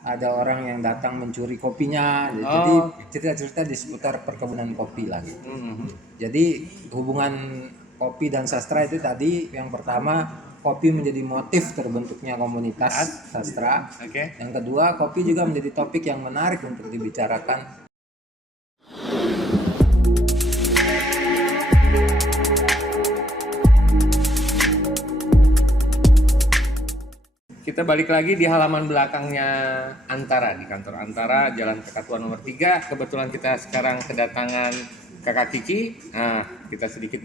ada orang yang datang mencuri kopinya. Jadi cerita-cerita di seputar perkebunan kopi lah gitu. Jadi hubungan kopi dan sastra itu tadi yang pertama, kopi menjadi motif terbentuknya komunitas sastra. Yang kedua, kopi juga menjadi topik yang menarik untuk dibicarakan. Kita balik lagi di halaman belakangnya Antara, di kantor Antara, Jalan Kekatuan nomor 3. Kebetulan kita sekarang kedatangan Kakak Kiki. Nah, kita sedikit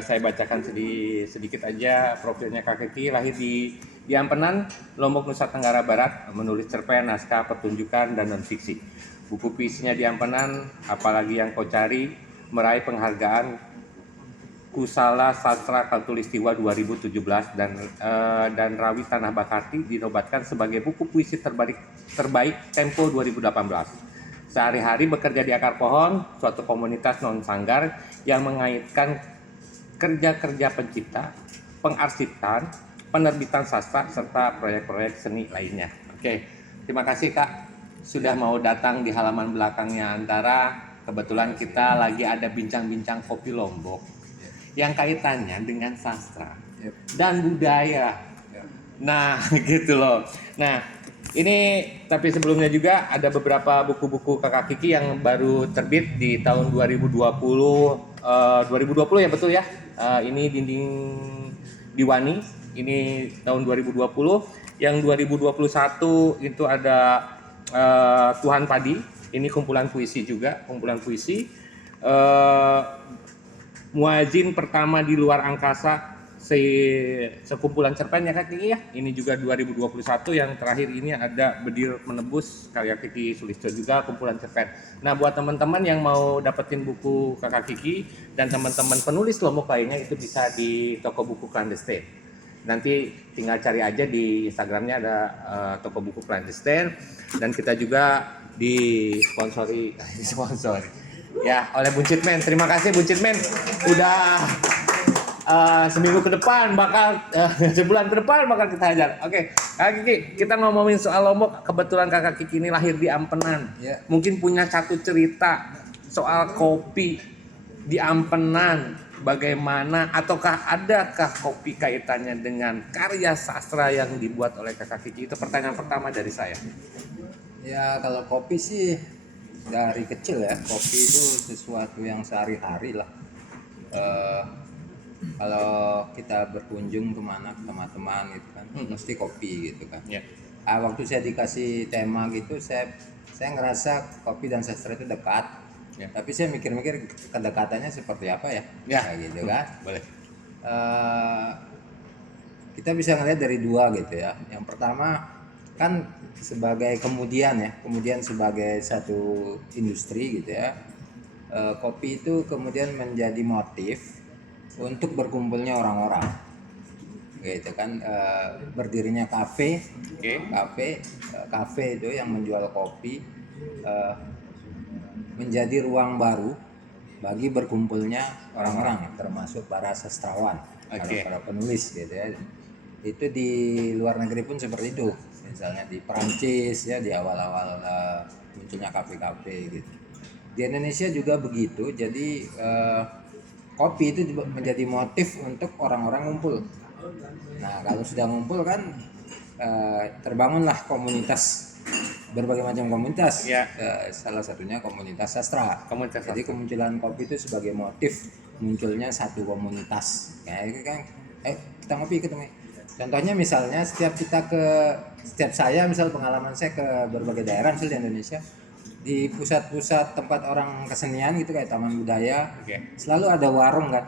saya bacakan sedikit aja profilnya Kakak Kiki. Lahir di Ampenan, Lombok, Nusa Tenggara Barat, menulis cerpen, naskah, pertunjukan, dan non-fiksi. Buku puisinya di Ampenan, Apalagi Yang Kau Cari, meraih penghargaan Kusala Sastra Khatulistiwa 2017 dan Rawi Tanah Bakati dinobatkan sebagai buku puisi terbaik Tempo 2018. Sehari-hari bekerja di Akar Pohon, suatu komunitas non-sanggar yang mengaitkan kerja-kerja pencipta, pengarsipan, penerbitan sastra, serta proyek-proyek seni lainnya. Oke, terima kasih Kak sudah mau datang di halaman belakangnya Antara. Kebetulan kita lagi ada bincang-bincang kopi Lombok yang kaitannya dengan sastra dan budaya. Nah, gitu loh. Nah, ini tapi sebelumnya juga ada beberapa buku-buku Kakak Kiki yang baru terbit di tahun 2020 ya, betul ya. Ini Dinding Diwani, ini tahun 2020. Yang 2021 itu ada Tuhan Padi. Ini kumpulan puisi juga, kumpulan puisi. Muazin Pertama di Luar Angkasa, sekumpulan cerpen ya Kak Kiki ya. Ini juga 2021. Yang terakhir ini ada Bedir Menebus karya Kiki Sulistyo juga, kumpulan cerpen. Nah, buat teman-teman yang mau dapetin buku Kakak Kiki dan teman-teman penulis Lombok lainnya, itu bisa di toko buku clandestine. Nanti tinggal cari aja di Instagramnya, ada toko buku clandestine. Dan kita juga disponsori ya oleh Buncitmen. Terima kasih Buncitmen, udah seminggu ke depan bakal sebulan ke depan bakal kita hajar. Oke, Kakak Kiki, kita ngomongin soal Lombok. Kebetulan Kakak Kiki ini lahir di Ampenan. Mungkin punya satu cerita soal kopi di Ampenan, bagaimana, ataukah adakah kopi kaitannya dengan karya sastra yang dibuat oleh Kakak Kiki? Itu pertanyaan pertama dari saya. Ya, kalau kopi sih dari kecil ya, kopi itu sesuatu yang sehari-hari lah. Kalau kita berkunjung kemana ke teman-teman gitu kan, mesti kopi gitu kan. Waktu saya dikasih tema gitu, saya ngerasa kopi dan sastra itu dekat. Tapi saya mikir-mikir kedekatannya seperti apa ya, kayak gitu kan. Boleh. Kita bisa ngeliat dari dua gitu ya. Yang pertama kan sebagai kemudian sebagai satu industri gitu ya, kopi itu kemudian menjadi motif untuk berkumpulnya orang-orang gitu kan. Berdirinya kafe itu yang menjual kopi menjadi ruang baru bagi berkumpulnya orang-orang, termasuk para sastrawan, para penulis gitu ya. Itu di luar negeri pun seperti itu, misalnya di Perancis ya, di awal-awal munculnya kafe-kafe gitu. Di Indonesia juga begitu. Jadi kopi itu menjadi motif untuk orang-orang ngumpul. Nah, kalau sudah ngumpul kan terbangunlah komunitas, berbagai macam komunitas. Salah satunya komunitas sastra. Jadi kemunculan kopi itu sebagai motif munculnya satu komunitas. Kayak kan, kita ngopi ketemu. Contohnya misalnya setiap saya misal pengalaman saya ke berbagai daerah misal di Indonesia, di pusat-pusat tempat orang kesenian gitu kayak taman budaya, selalu ada warung kan.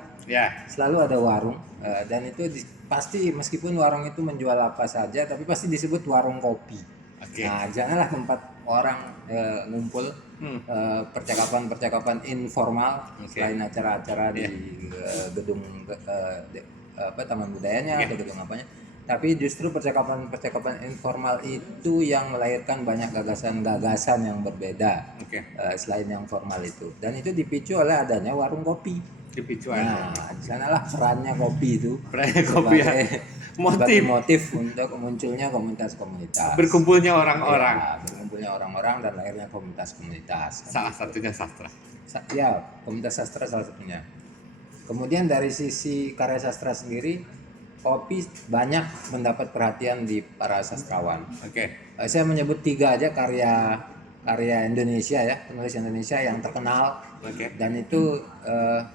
Selalu ada warung, dan itu pasti meskipun warung itu menjual apa saja, tapi pasti disebut warung kopi. Nah, janganlah tempat orang ngumpul, percakapan informal selain acara-acara di gedung taman budayanya atau gedung apanya, tapi justru percakapan informal itu yang melahirkan banyak gagasan yang berbeda selain yang formal itu, dan itu dipicu oleh adanya warung kopi. Nah, di sanalah perannya kopi itu sebagai motif untuk munculnya komunitas-komunitas. Berkumpulnya orang-orang. Ya, berkumpulnya orang-orang dan lahirnya komunitas-komunitas. Salah satunya sastra. Ya, komunitas sastra salah satunya. Kemudian dari sisi karya sastra sendiri, kopi banyak mendapat perhatian di para sastrawan. Oke. Saya menyebut 3 aja karya Indonesia ya, penulis Indonesia yang terkenal. Oke. Dan itu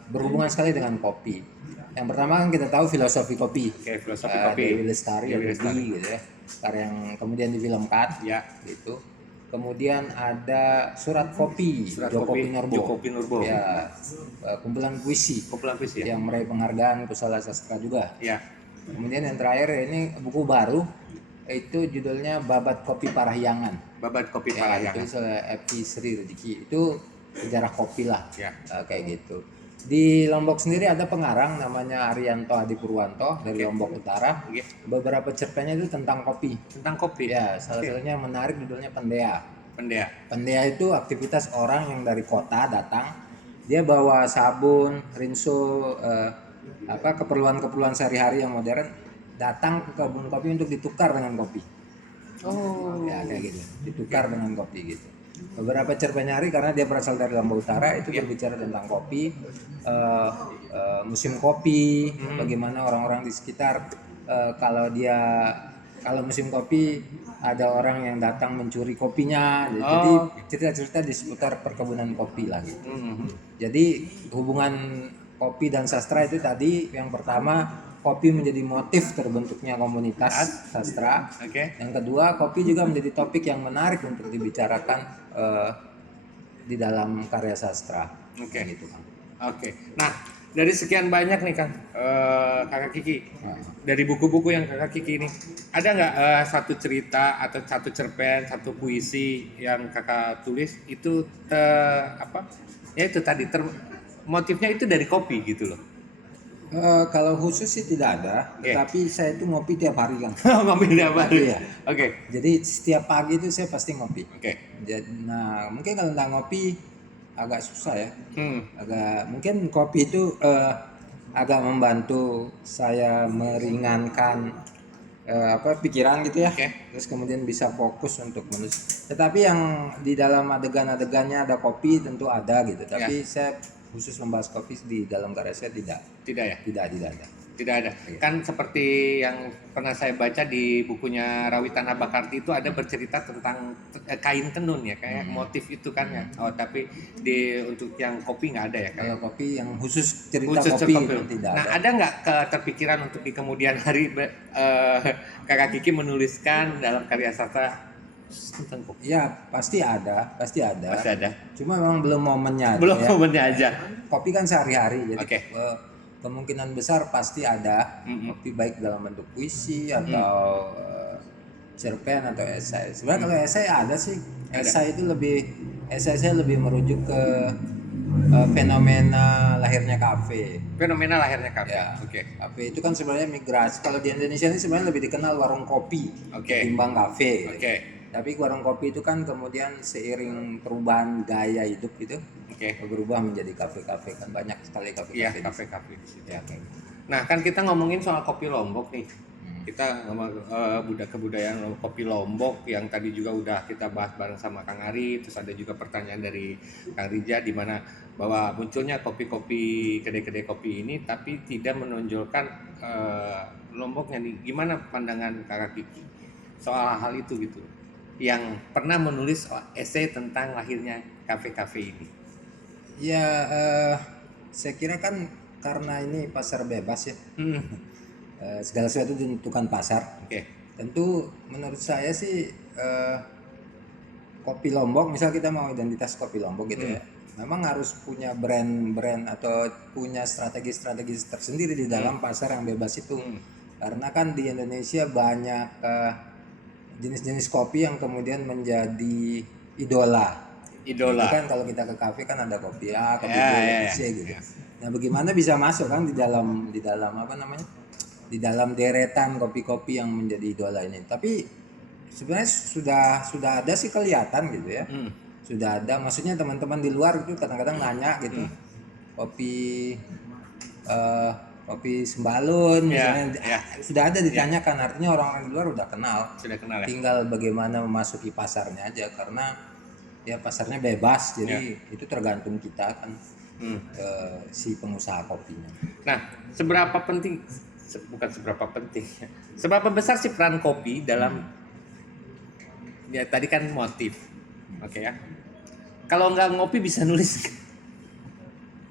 berhubungan sekali dengan kopi. Yang pertama kan kita tahu filosofi kopi. Oke, filosofi kopi. Dewi Lestari gitu ya. Karya yang kemudian difilmkan Ya. gitu. Kemudian ada Surat Kopi, Joko Pinurbo. Ya, kumpulan puisi ya. yang meraih penghargaan Kusala Sastra juga. Ya. Kemudian yang terakhir ini buku baru, itu judulnya Babat Kopi Parahyangan. Babat Kopi Ya, Parahyangan. itu oleh Epi Sri Rediki. Itu sejarah kopi lah. Ya. Kayak gitu. Di Lombok sendiri ada pengarang namanya Arianto Adi Purwanto dari Lombok Utara. Oke. Beberapa cerpennya itu tentang kopi. Tentang kopi. Ya, salah satunya menarik judulnya Pendea. Pendea Itu aktivitas orang yang dari kota datang, dia bawa sabun, rinso, keperluan-keperluan sehari-hari yang modern, datang ke kebun kopi untuk ditukar dengan kopi. Oh. Ya kayak gitu, ditukar dengan kopi gitu. Beberapa cerpennya Ari karena dia berasal dari Lombok Utara itu berbicara tentang kopi, musim kopi, bagaimana orang-orang di sekitar kalau musim kopi ada orang yang datang mencuri kopinya, jadi cerita-cerita di seputar perkebunan kopi lah gitu. Jadi hubungan kopi dan sastra itu tadi yang pertama, kopi menjadi motif terbentuknya komunitas sastra. Yang kedua, kopi juga menjadi topik yang menarik untuk dibicarakan di dalam karya sastra. Gitu, Kang. Nah, dari sekian banyak nih Kang, Kakak Kiki, dari buku-buku yang Kakak Kiki ini, ada nggak satu cerita atau satu cerpen, satu puisi yang Kakak tulis itu ya itu tadi motifnya itu dari kopi gitu loh? Kalau khusus sih tidak ada, tapi saya itu ngopi tiap hari kan. Ngopi tiap hari. Ya. Jadi setiap pagi itu saya pasti ngopi. Nah, mungkin kalau tentang ngopi agak susah ya. Mungkin kopi itu agak membantu saya meringankan pikiran gitu ya. Terus kemudian bisa fokus untuk menulis. Tetapi yang di dalam adegan-adegannya ada kopi tentu ada gitu. Tapi saya khusus membahas kopi di dalam karya saya tidak ada. Kan seperti yang pernah saya baca di bukunya Rawitan Abakarti itu ada bercerita tentang kain tenun ya, kayak motif itu kan ya. Tapi untuk yang kopi nggak ada ya? Kalau kopi yang khusus cerita kopi itu tidak ada. Nah, ada nggak terpikiran untuk di kemudian hari Kakak Kiki menuliskan dalam karya sastra tentang kopi? Ya pasti ada. Cuma memang belum momennya. Aja. Kopi kan sehari-hari, jadi kemungkinan besar pasti ada kopi baik dalam bentuk puisi atau cerpen atau esai. Sebenarnya kalau esai ada sih. Esai saya lebih merujuk ke fenomena lahirnya kafe. Ya. Kafe itu kan sebenarnya migrasi. Kalau di Indonesia ini sebenarnya lebih dikenal warung kopi ketimbang kafe. Tapi warung kopi itu kan kemudian seiring perubahan gaya hidup gitu, berubah menjadi kafe-kafe, kan banyak sekali kafe-kafe. Iya, kafe-kafe di situ. Ya, Nah, kan kita ngomongin soal kopi Lombok nih. Kita ngomong kebudayaan kopi Lombok yang tadi juga udah kita bahas bareng sama Kang Ari. Terus ada juga pertanyaan dari Kang Rija di mana bahwa munculnya kopi-kopi, kedai-kedai kopi ini tapi tidak menonjolkan Lomboknya nih. Gimana pandangan Kakak Kiki soal hal itu gitu? Yang pernah menulis esai tentang lahirnya kafe-kafe ini. Ya, saya kira kan karena ini pasar bebas ya. Segala sesuatu ditentukan pasar. Tentu menurut saya sih kopi Lombok, misal kita mau identitas kopi Lombok gitu ya, memang harus punya brand atau punya strategi tersendiri di dalam pasar yang bebas itu. Karena kan di Indonesia banyak jenis-jenis kopi yang kemudian menjadi idola. Kan kalau kita ke kafe kan ada kopi A, kopi B, kopi C gitu. Nah, bagaimana bisa masuk kan di dalam di dalam deretan kopi-kopi yang menjadi idola ini. Tapi sebenarnya sudah ada sih kelihatan gitu ya. Sudah ada, maksudnya teman-teman di luar itu kadang-kadang nanya gitu. Kopi kopi sembalun Ya, misalnya ya. sudah ada ditanyakan, artinya orang-orang di luar udah kenal. Sudah kenal ya. Tinggal bagaimana memasuki pasarnya aja, karena ya pasarnya bebas, jadi itu tergantung kita kan, si pengusaha kopinya. Nah, seberapa penting, bukan seberapa penting, seberapa besar sih peran kopi dalam, ya tadi kan motif, oke ya. Kalau nggak ngopi bisa nulis.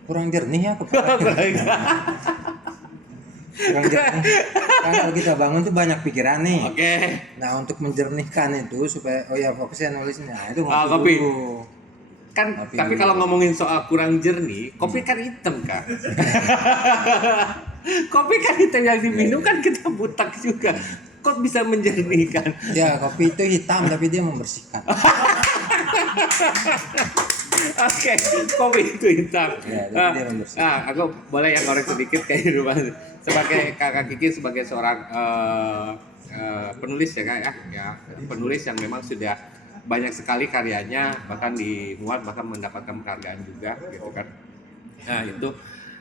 Kurang jernih ya kepala. Kurang jernih. Kan kalau kita bangun tuh banyak pikiran nih. Oke. Nah, untuk menjernihkan itu supaya fokusnya nulisnya, itu Kopi. dulu. Kan Kopi tapi dulu. kalau ngomongin soal kurang jernih, kopi kan hitam kan. Kopi kan hitam, yang diminum kan kita butak juga. Kok bisa menjernihkan? Ya, kopi itu hitam tapi dia membersihkan. Oke, kopi itu hitam. Ya, tapi dia membersihkan. Nah, aku boleh yang ngorek sedikit kayak di rumah. Sebagai Kakak Kiki, sebagai seorang penulis ya Kak ya, penulis yang memang sudah banyak sekali karyanya, bahkan dimuat, bahkan mendapatkan penghargaan juga gitu kan. Nah itu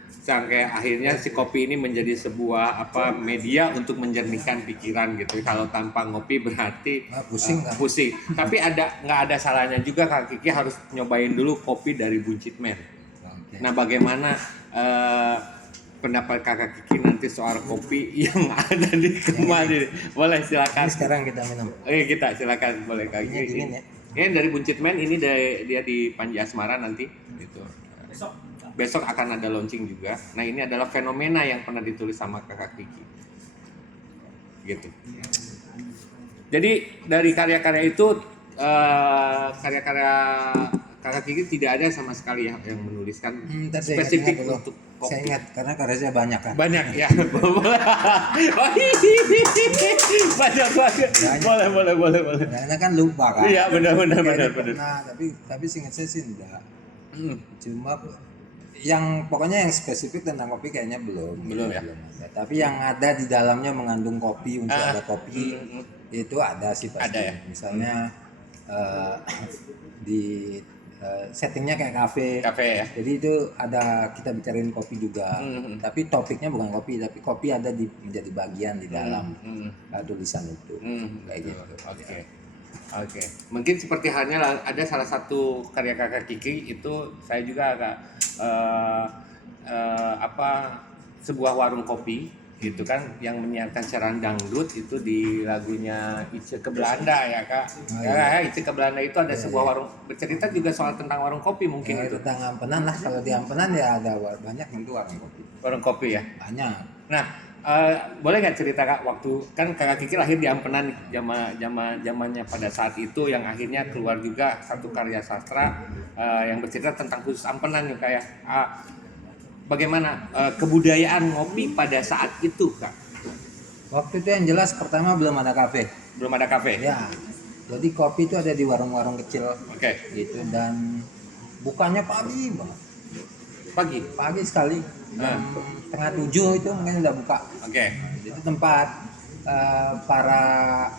sampai akhirnya si kopi ini menjadi sebuah media untuk menjernihkan pikiran gitu. Kalau tanpa ngopi berarti Pusing kan? pusing. Tapi nggak ada salahnya juga Kak Kiki harus nyobain dulu kopi dari Buncit Man. Oke. Nah bagaimana pendapat Kakak Kiki nanti soal kopi yang ada di kemari? Boleh silakan. Ini sekarang kita minum. Oke kita silakan, boleh Kak Ini Kiki. dingin ya. Ini dari Buncit Man, ini dia di Panji Asmara nanti gitu. Besok akan ada launching juga. Nah ini adalah fenomena yang pernah ditulis sama Kakak Kiki gitu. Jadi dari karya-karya itu, karya-karya Kakak Kiki tidak ada sama sekali yang menuliskan Ntar saya spesifik ingat dulu. untuk Saya kopi. ingat karena karyanya banyak kan. Banyak ya. Banyak banget. Boleh. Karena kan lupa kan. Iya benar. Nah, tapi seingat saya sih enggak. Cuma yang pokoknya yang spesifik tentang kopi kayaknya belum ya. ada. Tapi yang ada di dalamnya mengandung kopi, unsur ada kopi, itu ada sih pasti. Ada ya? Misalnya di settingnya kayak kafe ya. jadi itu ada, kita bicarain kopi juga, tapi topiknya bukan kopi, tapi kopi ada menjadi bagian di dalam tulisan itu, kayak gitu. Oke. Mungkin seperti halnya ada salah satu karya Kakak Kiki itu, saya juga agak sebuah warung kopi gitu kan yang menyiarkan siaran dangdut itu di lagunya Ice ke Belanda ya Kak. Ice ke Belanda itu ada sebuah warung, bercerita juga soal tentang warung kopi mungkin Ya, itu. tentang ampenan lah, kalau di ampenan ya ada banyak itu warung kopi. Warung kopi ya. Banyak. Nah, boleh nggak cerita Kak, waktu kan Kakak Kiki lahir di Ampenan zamannya pada saat itu, yang akhirnya keluar juga satu karya sastra yang bercerita tentang khusus Ampenan nih kayak bagaimana kebudayaan ngopi pada saat itu Kak? Waktu itu yang jelas pertama belum ada kafe. Belum ada kafe. Ya. Jadi kopi itu ada di warung-warung kecil. Oke. Gitu, dan bukanya pagi banget. Pagi sekali. Jam setengah 7 itu mungkin udah buka. Oke. Itu tempat para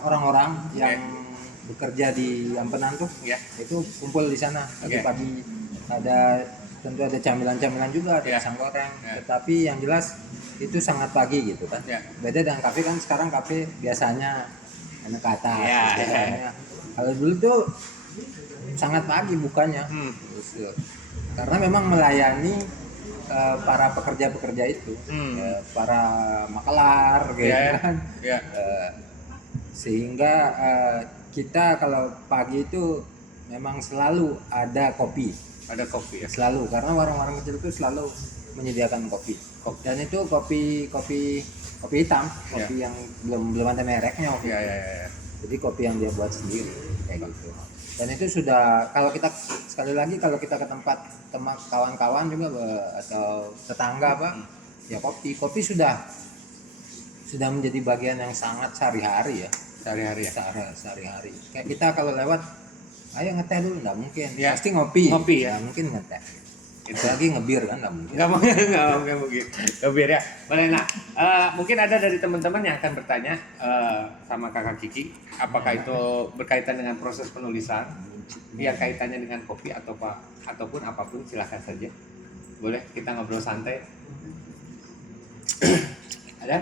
orang-orang yang bekerja di Ampenan tuh, itu kumpul di sana. Pagi-pagi tentu ada camilan-camilan juga, ada pisang goreng. Tetapi yang jelas itu sangat pagi gitu kan. Beda dengan kafe kan, sekarang kafe biasanya enak ke atas. Kalau dulu tuh sangat pagi bukanya. Karena memang melayani para pekerja-pekerja itu, para makelar gitu kan. Sehingga kita kalau pagi itu memang selalu ada kopi. Ada kopi ya. Selalu, karena warung-warung kecil itu selalu menyediakan kopi. Dan itu kopi hitam, kopi yang belum ada mereknya. Jadi kopi yang dia buat sendiri kayak gitu. Dan itu sudah, kalau kita sekali lagi kalau kita ke tempat kawan-kawan juga atau tetangga ya kopi sudah menjadi bagian yang sangat sehari-hari ya. Sehari-hari. Kayak kita kalau lewat, ayo ngeteh dulu, nggak mungkin. Pasti ngopi ya. Mungkin ngeteh. Itu lagi ngebir kan nggak mungkin. Nggak mungkin. Ngebir ya. Boleh. Nah, mungkin ada dari teman-teman yang akan bertanya sama Kakak Kiki, apakah itu berkaitan dengan proses penulisan, yang kaitannya dengan kopi ataupun apapun, silahkan saja. Boleh kita ngobrol santai. Ada?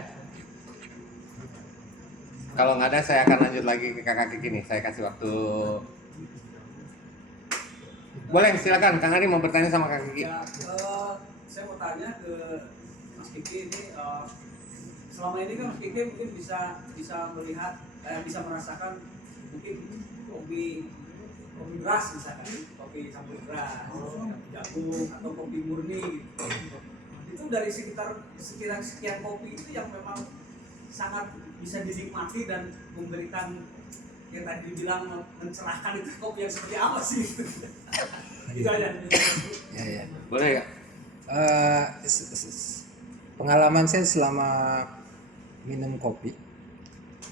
Kalau nggak ada, saya akan lanjut lagi ke kakak Kiki nih. Saya kasih waktu. Boleh, silakan. Kang Ari mau bertanya sama Kak Kiki. Ya, saya mau tanya ke Mas Kiki ini, selama ini kan Mas Kiki mungkin bisa melihat, bisa merasakan mungkin kopi beras misalkan, kopi campur beras, kopi jagung atau kopi murni gitu. Itu dari sekian kopi itu yang memang sangat bisa dinikmati dan memberikan yang tadi dibilang mencerahkan, itu kopi yang seperti apa sih? Itu aja. Ya. Boleh ya? Pengalaman saya selama minum kopi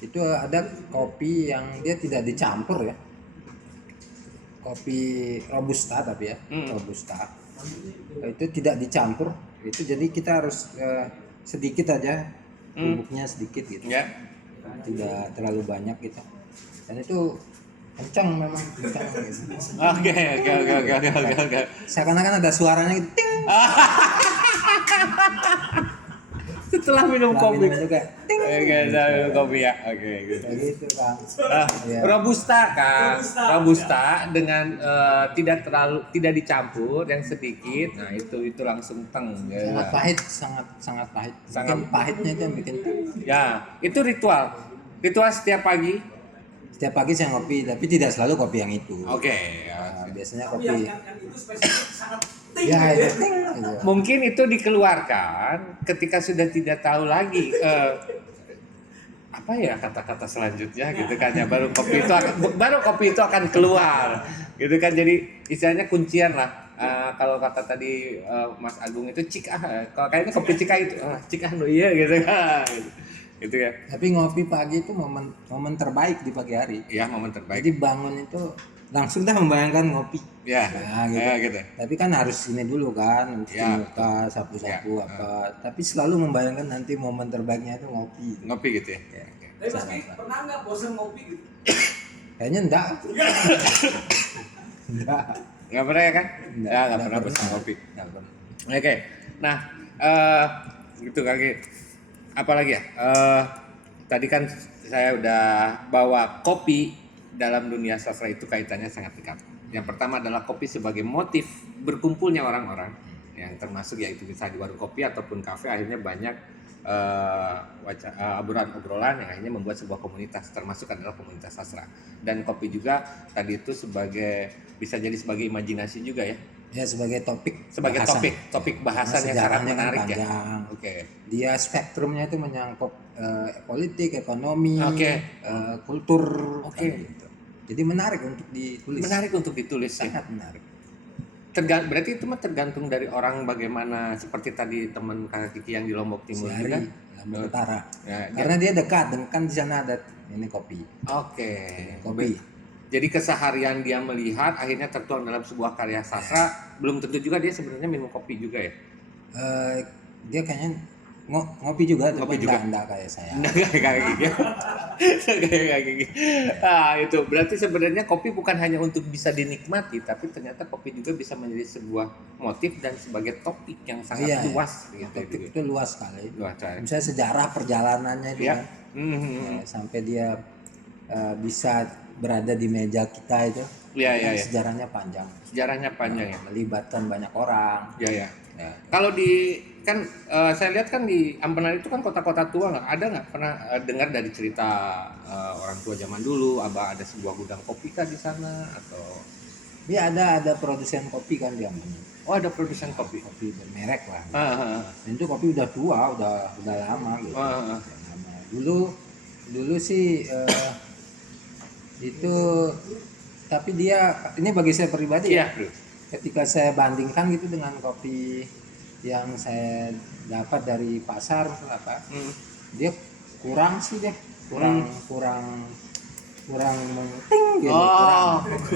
itu ada kopi yang dia tidak dicampur ya, kopi robusta tapi ya, robusta itu tidak dicampur, itu jadi kita harus sedikit aja, bubuknya sedikit gitu, Ya. tidak terlalu banyak gitu, dan itu kencang memang kencang gitu. Oke. Seakan-akan ada suaranya gitu, ting. Setelah minum kopi. Minum juga ting. Setelah minum kopi ya. Oke, gitu. Kayak gitu Kang. Iya. Robusta kan, robusta dengan tidak dicampur, yang sedikit. Nah itu langsung teng. Ya. Sangat pahit, sangat pahit. Mungkin pahitnya itu yang bikin ting. Ya, itu ritual setiap pagi. Setiap pagi saya ngopi, tapi tidak selalu kopi yang itu. Oke. Nah, biasanya Kopi kopi. yang itu spesifik sangat ting. Ya, gitu itu ting. Gitu. Mungkin itu dikeluarkan ketika sudah tidak tahu lagi apa ya kata-kata selanjutnya gitu kan ya, baru kopi itu akan keluar gitu kan, jadi istilahnya kuncian lah. Kalau kata tadi Mas Agung itu kalau kayaknya kopi cik no iya gitu kan gitu ya. Tapi ngopi pagi itu momen terbaik di pagi hari. Ya, momen terbaik. Jadi bangun itu langsung dah membayangkan ngopi. Ya, Nah, gitu. gitu. Tapi kan harus ini dulu kan, cuci Ya, muka, sapu-sapu apa. Tapi selalu membayangkan nanti momen terbaiknya itu ngopi. Ngopi gitu ya. Ya. Tapi Mas Kiki pernah nggak bosan ngopi gitu? Kayaknya enggak. Enggak. Nggak pernah ya kan? Nggak, Ya, nggak nggak pernah pernah. bosan ngopi. Enggak pernah. Oke, nah gitu kaki. Apalagi ya? Tadi kan saya udah bawa kopi dalam dunia sastra itu kaitannya sangat dekat. Yang pertama adalah kopi sebagai motif berkumpulnya orang-orang, yang termasuk yaitu bisa di warung kopi ataupun kafe, akhirnya banyak obrolan yang akhirnya membuat sebuah komunitas, termasuk adalah komunitas sastra. Dan kopi juga tadi itu bisa jadi sebagai imajinasi juga ya. Ya sebagai topik Topik bahasan yang sangat sejarahnya kan menarik ya. panjang. Oke. Dia spektrumnya itu menyangkut politik, ekonomi, Oke. kultur, Oke. kan gitu. Jadi menarik untuk ditulis. Menarik untuk ditulis ya. Sangat menarik. Berarti itu mah tergantung dari orang bagaimana, seperti tadi teman Kakak Kiki yang di Lombok Timur Sehari juga. Lombok Utara. Ya, Karena dia dekat, kan di sana ada ini kopi. Oke. Kopi. Jadi keseharian dia melihat akhirnya tertuang dalam sebuah karya sastra. Belum tentu juga dia sebenarnya minum kopi juga ya. Dia kayaknya ngopi juga, Ngopi tapi juga. enggak kayak saya. Nah, kayak gini. Kayak gini. Itu berarti sebenarnya kopi bukan hanya untuk bisa dinikmati, tapi ternyata kopi juga bisa menjadi sebuah motif dan sebagai topik yang sangat Iya, luas gitu. Topik itu luas sekali. Luas, coy. Misalnya sejarah perjalanannya dia, Ya. sampai dia bisa berada di meja kita itu. Iya. Sejarahnya panjang. Sejarahnya panjang ya. Melibatkan banyak orang. Iya. Ya. Kalau saya lihat kan di Ampenan itu kan kota-kota tua, nggak ada nggak pernah dengar dari cerita orang tua zaman dulu, ada sebuah gudang kopi kah di sana atau? Dia ada produsen kopi kan dia. Oh, ada produsen kopi. Kopi bermerek lah. Ah. Dan itu kopi udah tua, udah lama gitu. Ah. Udah lama. Dulu sih itu, tapi dia ini bagi saya pribadi Iya, ya. bro. Ketika saya bandingkan gitu dengan kopi yang saya dapat dari pasar misalnya apa, dia kurang ting gitu.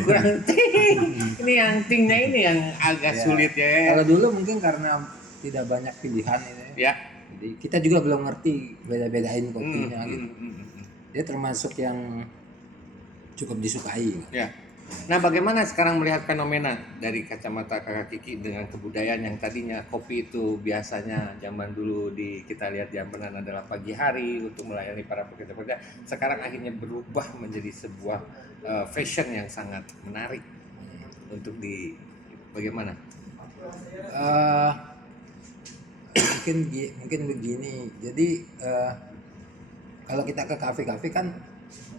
Kurang ting. Ini yang tingnya ini yang agak Ya. sulit ya. Kalau dulu mungkin karena tidak banyak pilihan itu ya. Ya. Jadi kita juga belum ngerti beda-bedain kopinya gitu. Dia termasuk yang cukup disukai. Ya. Nah, bagaimana sekarang melihat fenomena dari kacamata Kakak Kiki dengan kebudayaan yang tadinya kopi itu biasanya zaman dulu kita lihat zaman adalah pagi hari untuk melayani para pekerja-pekerja, sekarang akhirnya berubah menjadi sebuah fashion yang sangat menarik untuk bagaimana? Eh, mungkin begini. Jadi kalau kita ke kafe-kafe kan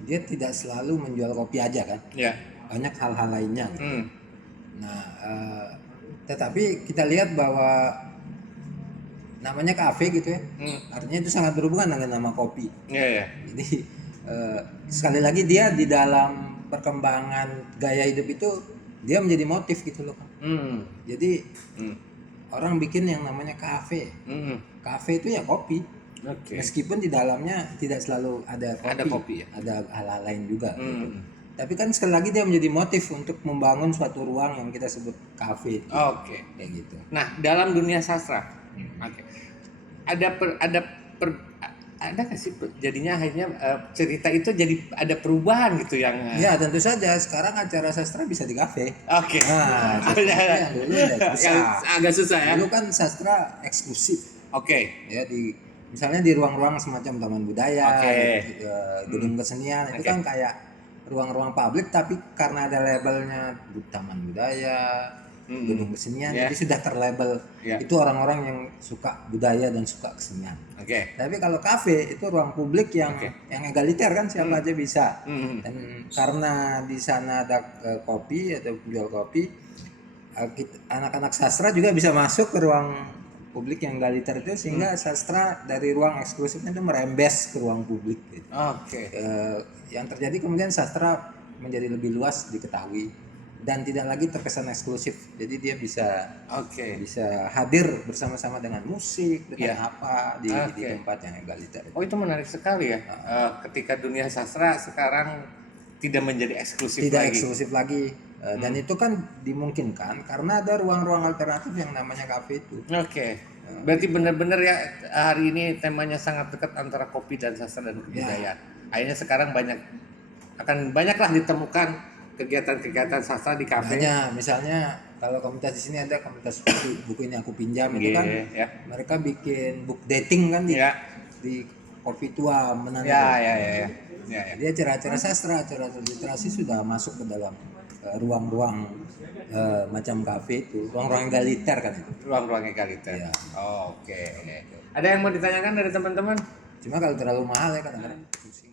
dia tidak selalu menjual kopi aja kan, Ya. banyak hal-hal lainnya gitu. Hmm. Nah, tetapi kita lihat bahwa namanya kafe gitu ya, artinya itu sangat berhubungan dengan nama kopi. Ya, ya. Jadi sekali lagi dia di dalam perkembangan gaya hidup itu dia menjadi motif gitu loh. Hmm. Jadi Hmm. orang bikin yang namanya kafe. Hmm. Kafe itu ya kopi. Oke. Meskipun di dalamnya tidak selalu ada kopi. Ada kopi ya? Ada hal-hal lain juga. Gitu. Hmm. Tapi kan sekali lagi dia menjadi motif untuk membangun suatu ruang yang kita sebut kafe. Oke. Kayak gitu. Nah, dalam dunia sastra, oke, ada nggak sih jadinya akhirnya cerita itu jadi ada perubahan gitu yang Ya tentu saja sekarang acara sastra bisa di kafe. oke. Nah, yang dulu tidak bisa. Yang agak susah ya. Dulu kan sastra eksklusif. Oke. Ya misalnya di ruang-ruang semacam taman budaya, Oke. gedung kesenian itu Oke. kan kayak ruang-ruang publik tapi karena ada labelnya taman budaya, gedung kesenian Ya. jadi sudah terlabel Ya. itu orang-orang yang suka budaya dan suka kesenian. Oke. Tapi kalau kafe itu ruang publik yang Oke. yang egaliter kan siapa aja bisa. Hmm. Dan karena di sana ada kopi atau jual kopi, anak-anak sastra juga bisa masuk ke ruang publik yang egaliter itu sehingga sastra dari ruang eksklusifnya itu merembes ke ruang publik gitu. Oke. Yang terjadi kemudian sastra menjadi lebih luas diketahui dan tidak lagi terkesan eksklusif. Jadi dia bisa Oke. hadir bersama-sama dengan musik, dengan Iya. apa di Oke. tempat yang egaliter. Oh, itu menarik sekali ya. Ketika dunia sastra sekarang tidak menjadi eksklusif Tidak lagi. eksklusif lagi. Dan itu kan dimungkinkan karena ada ruang-ruang alternatif yang namanya kafe itu. Oke. Berarti benar-benar ya hari ini temanya sangat dekat antara kopi dan sastra dan kebudayaan. Akhirnya sekarang banyaklah ditemukan kegiatan-kegiatan sastra di kafe. Makanya misalnya kalau komunitas di sini ada komunitas buku ini aku pinjam itu kan ya. mereka bikin book dating kan Ya. di kopi tua Menantu. Ya. Jadi acara-acara sastra, acara literasi sudah masuk ke dalam ruang-ruang macam kafe itu, ruang-ruang egaliter kan itu. Ruang-ruang egaliter. Iya. Oke. Ada yang mau ditanyakan dari teman-teman? Cuma kalau terlalu mahal ya kadang-kadang pusing.